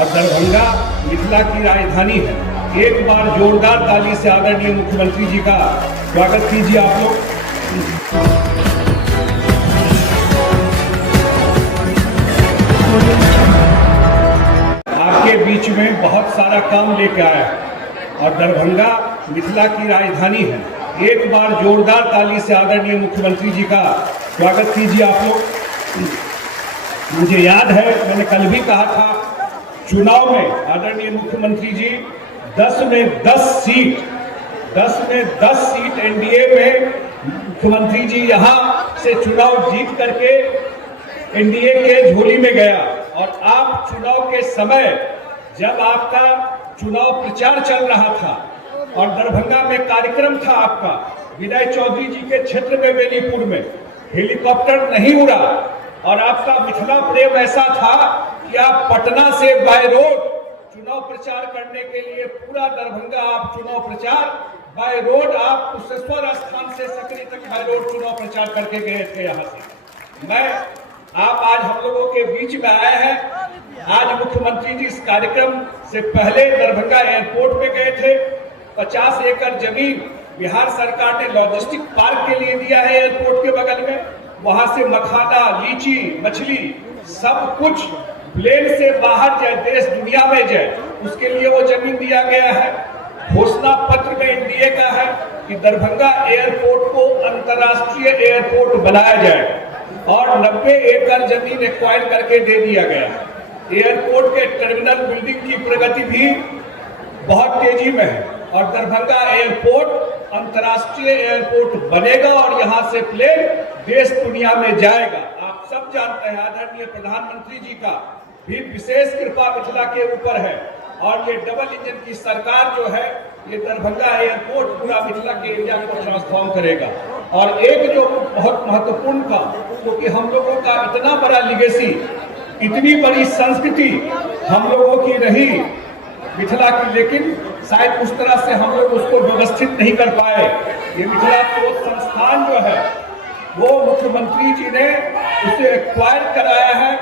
और दरभंगा मिथिला की राजधानी है। एक बार जोरदार ताली से आदरणीय मुख्यमंत्री जी का स्वागत कीजिए आप लोग। आपके बीच में बहुत सारा काम लेके आया और दरभंगा मिथिला की राजधानी है। एक बार जोरदार ताली से आदरणीय मुख्यमंत्री जी का स्वागत कीजिए आप लोग। मुझे याद है, मैंने कल भी कहा था, चुनाव में आदरणीय मुख्यमंत्री जी 10 में 10 सीट एनडीए में मुख्यमंत्री जी यहां से चुनाव जीत करके एनडीए के झोली में गया। और आप चुनाव के समय जब आपका चुनाव प्रचार चल रहा था और दरभंगा में कार्यक्रम था आपका, विनय चौधरी जी के क्षेत्र में बेनीपुर में हेलीकॉप्टर नहीं उड़ा और आपका मिथिला प्रेम ऐसा था कि आप पटना से बाय रोड चुनाव प्रचार करने के लिए पूरा दरभंगा आप चुनाव प्रचार बाय रोड, आप कुशेश्वर स्थान से सकरी तक बाय रोड चुनाव प्रचार करके गए थे। यहाँ से आप आज हम लोगों के बीच में आए हैं। आज मुख्यमंत्री जी इस कार्यक्रम से पहले दरभंगा एयरपोर्ट पे गए थे। 50 एकड़ जमीन बिहार सरकार ने लॉजिस्टिक पार्क के लिए दिया है एयरपोर्ट के बगल में। वहां से मखाना, लीची, मछली सब कुछ प्लेन से बाहर जाए, देश दुनिया में जाए, उसके लिए वो जमीन दिया गया है। घोषणा पत्र में एनडीए का है कि दरभंगा एयरपोर्ट को अंतर्राष्ट्रीय एयरपोर्ट बनाया जाए और 90 एकड़ जमीन एक्वायर करके दे दिया गया है। एयरपोर्ट के टर्मिनल बिल्डिंग की प्रगति भी बहुत तेजी में है और दरभंगा एयरपोर्ट अंतर्राष्ट्रीय एयरपोर्ट बनेगा और यहां से प्लेन देश दुनिया में जाएगा। आप सब जानते हैं आदरणीय प्रधानमंत्री जी का भी विशेष कृपा मिथिला के ऊपर है और ये डबल इंजन की सरकार जो है, ये दरभंगा एयरपोर्ट पूरा मिथिला के एरिया को ट्रांसफॉर्म करेगा। और एक जो बहुत महत्वपूर्ण था, क्योंकि हम लोगों का इतना बड़ा लिगेसी, इतनी बड़ी संस्कृति हम लोगों की रही मिथिला की, लेकिन शायद उस तरह से हम लोग उसको व्यवस्थित नहीं कर पाए। ये मिथिला शोध संस्थान जो है वो मुख्यमंत्री जी ने उसे एक्वायर कराया है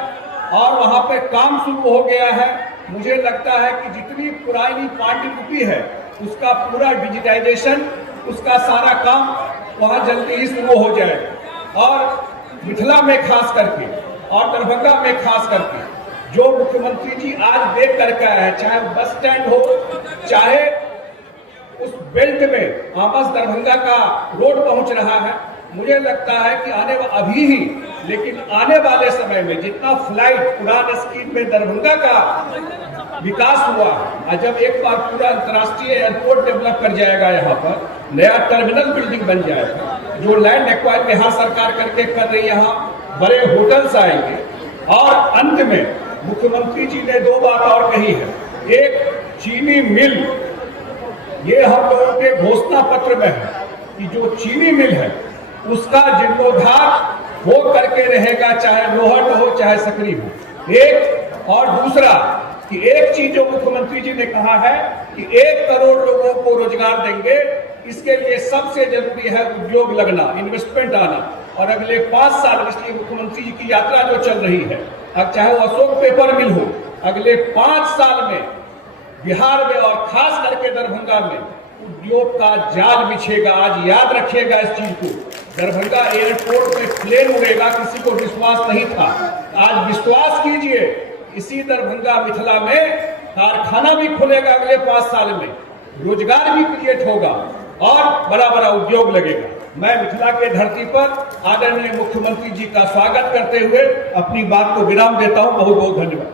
और वहां पे काम शुरू हो गया है। मुझे लगता है कि जितनी पुरानी पांडुलिपि है उसका पूरा डिजिटाइजेशन, उसका सारा काम वहां जल्दी ही शुरू हो जाए। और मिथिला में खास करके और दरभंगा में खास करके जो मुख्यमंत्री जी आज देख करके आए हैं, चाहे बस स्टैंड हो, चाहे उस बेल्ट में वापस दरभंगा का रोड पहुंच रहा है, मुझे लगता है कि अभी ही, लेकिन आने वाले समय में जितना फ्लाइट उड़ान स्कीम में दरभंगा का विकास हुआ और जब एक बार पूरा अंतर्राष्ट्रीय एयरपोर्ट डेवलप कर जाएगा, यहाँ पर नया टर्मिनल बिल्डिंग बन जाएगा, जो लैंड एक्वायर बिहार सरकार करके कर रही है, यहाँ बड़े होटल्स आएंगे। और अंत में मुख्यमंत्री जी ने 2 बात और कही है। एक, चीनी मिल, ये हम लोगों के घोषणा पत्र में है कि जो चीनी मिल है उसका जीर्णोद्धार हो करके रहेगा, चाहे लोहट हो चाहे सकरी हो। एक और दूसरा कि एक चीज जो मुख्यमंत्री जी ने कहा है कि 1 करोड़ लोगों को रोजगार देंगे। इसके लिए सबसे जरूरी है उद्योग लगना, इन्वेस्टमेंट आना। और अगले 5 साल, इसलिए मुख्यमंत्री जी की यात्रा जो चल रही है, अब चाहे वो अशोक पेपर मिल हो, अगले 5 साल में बिहार में और खास करके दरभंगा में उद्योग का जाल बिछेगा। आज याद रखिएगा इस चीज को। दरभंगा एयरपोर्ट पे प्लेन उड़ेगा, किसी को विश्वास नहीं था, आज विश्वास कीजिए। इसी दरभंगा मिथिला में कारखाना भी खुलेगा अगले 5 साल में, रोजगार भी क्रिएट होगा और बड़ा बड़ा उद्योग लगेगा। मैं मिथिला के धरती पर आदरणीय मुख्यमंत्री जी का स्वागत करते हुए अपनी बात को विराम देता हूं। बहुत बहुत धन्यवाद।